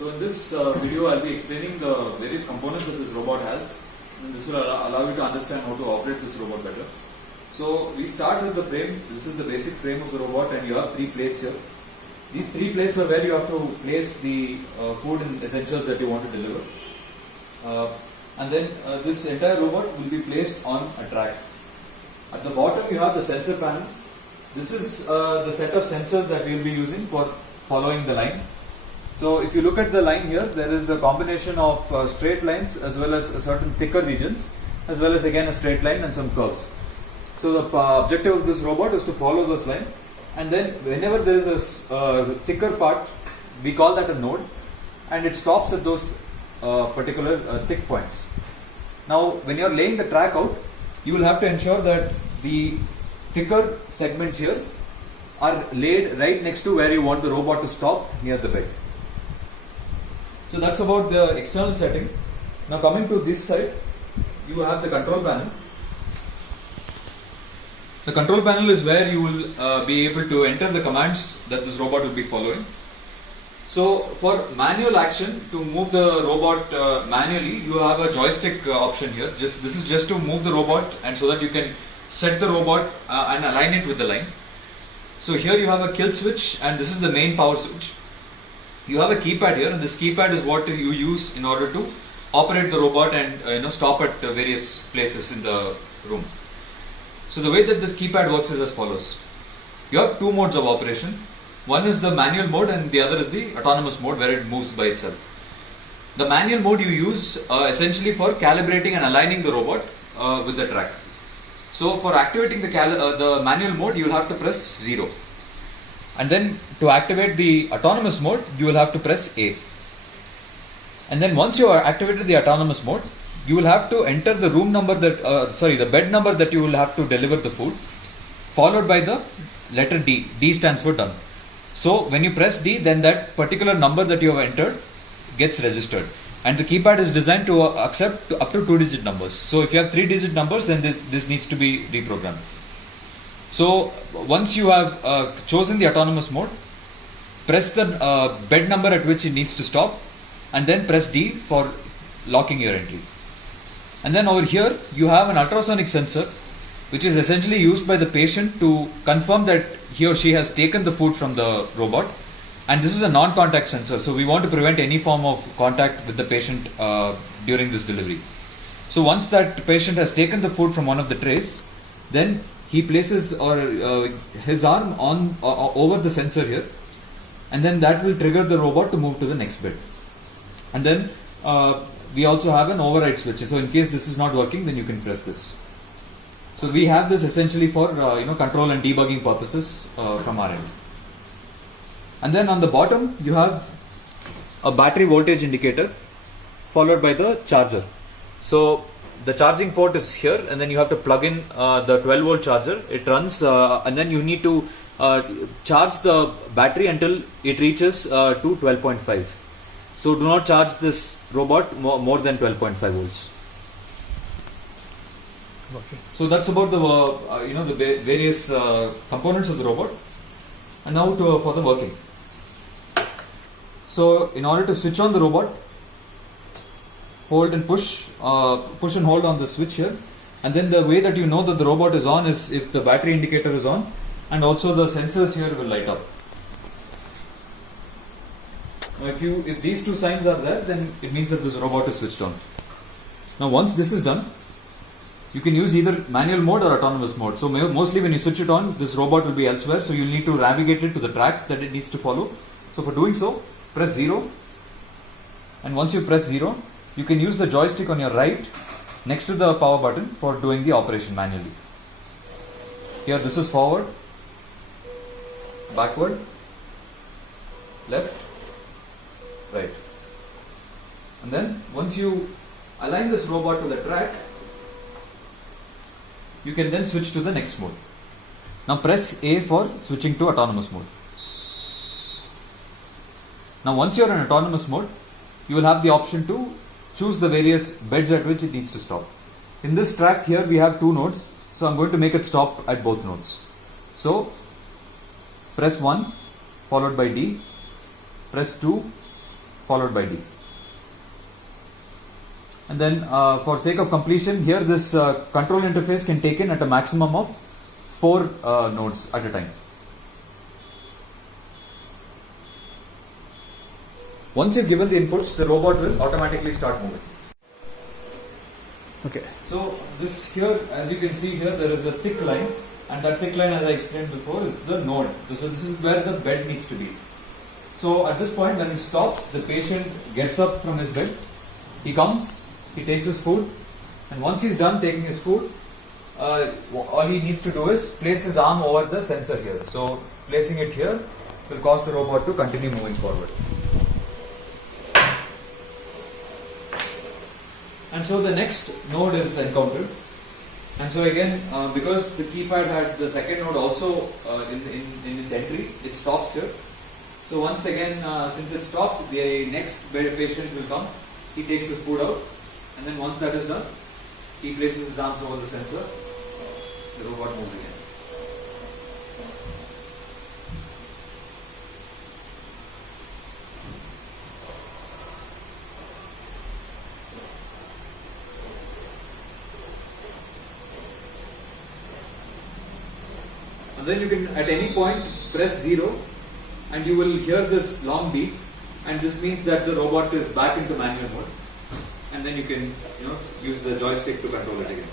So in this video I'll be explaining the various components that this robot has, and this will allow you to understand how to operate this robot better. So we start with the frame. This is the basic frame of the robot, and you have 3 plates here. These 3 plates are where you have to place the food and essentials that you want to deliver. And then this entire robot will be placed on a track. At the bottom you have the sensor panel. This is the set of sensors that we will be using for following the line. So if you look at the line here, there is a combination of straight lines as well as certain thicker regions, as well as again a straight line and some curves. So the objective of this robot is to follow this line, and then whenever there is a thicker part, we call that a node, and it stops at those particular thick points. Now when you are laying the track out, you will have to ensure that the thicker segments here are laid right next to where you want the robot to stop near the bed. So that's about the external setting. Now coming to this side, you have the control panel. The control panel is where you will be able to enter the commands that this robot will be following. So for manual action, to move the robot manually, you have a joystick option here. This is just to move the robot, and so that you can set the robot and align it with the line. So here you have a kill switch, and this is the main power switch. You have a keypad here, and this keypad is what you use in order to operate the robot and stop at various places in the room. So the way that this keypad works is as follows. You have 2 modes of operation. One is the manual mode, and the other is the autonomous mode, where it moves by itself. The manual mode you use essentially for calibrating and aligning the robot with the track. So for activating the manual mode, you will have to press 0. And then to activate the autonomous mode, you will have to press A. And then once you are activated the autonomous mode, you will have to enter the room number the bed number that you will have to deliver the food, followed by the letter D. D stands for done. So when you press D, then that particular number that you have entered gets registered. And the keypad is designed to accept up to 2-digit numbers. So if you have 3-digit numbers, then this needs to be reprogrammed. So once you have chosen the autonomous mode, press the bed number at which it needs to stop, and then press D for locking your entry. And then over here you have an ultrasonic sensor, which is essentially used by the patient to confirm that he or she has taken the food from the robot. And this is a non-contact sensor, so we want to prevent any form of contact with the patient during this delivery. So once that patient has taken the food from one of the trays, then he places his arm on over the sensor here, and then that will trigger the robot to move to the next bed. And then we also have an override switch. So in case this is not working, then you can press this. So we have this essentially for control and debugging purposes from our end. And then on the bottom you have a battery voltage indicator followed by the charger. So the charging port is here, and then you have to plug in the 12-volt charger. It runs and then you need to charge the battery until it reaches to 12.5. So do not charge this robot more than 12.5 volts. Okay. So that's about the various components of the robot. And now for the working. So in order to switch on the robot, hold and push and hold on the switch here, and then the way that you know that the robot is on is if the battery indicator is on, and also the sensors here will light up. Now if these 2 signs are there, then it means that this robot is switched on. Now once this is done, you can use either manual mode or autonomous mode. So mostly when you switch it on, this robot will be elsewhere, so you'll need to navigate it to the track that it needs to follow. So for doing so, press 0, and once you press 0, you can use the joystick on your right next to the power button for doing the operation manually. Here this is forward, backward, left, right. And then once you align this robot to the track, you can then switch to the next mode. Now press A for switching to autonomous mode. Now once you are in autonomous mode, you will have the option to choose the various beds at which it needs to stop. In this track here we have 2 nodes, so I'm going to make it stop at both nodes. So press 1 followed by D, press 2 followed by D. And then for sake of completion, here this control interface can take in at a maximum of 4 nodes at a time. Once you've given the inputs, the robot will automatically start moving. Okay. So this here, as you can see here, there is a thick line, and that thick line, as I explained before, is the node. So this is where the bed needs to be. So at this point, when it stops, the patient gets up from his bed, he comes, he takes his food, and once he's done taking his food, all he needs to do is place his arm over the sensor here. So placing it here will cause the robot to continue moving forward. And so the next node is encountered, and so again, because the keypad had the second node also in its entry, it stops here. So once again, since it stopped, the next patient will come, he takes his food out, and then once that is done, he places his arms over the sensor, the robot moves again. And then you can at any point press 0 and you will hear this long beep, and this means that the robot is back into manual mode, and then you can use the joystick to control it again.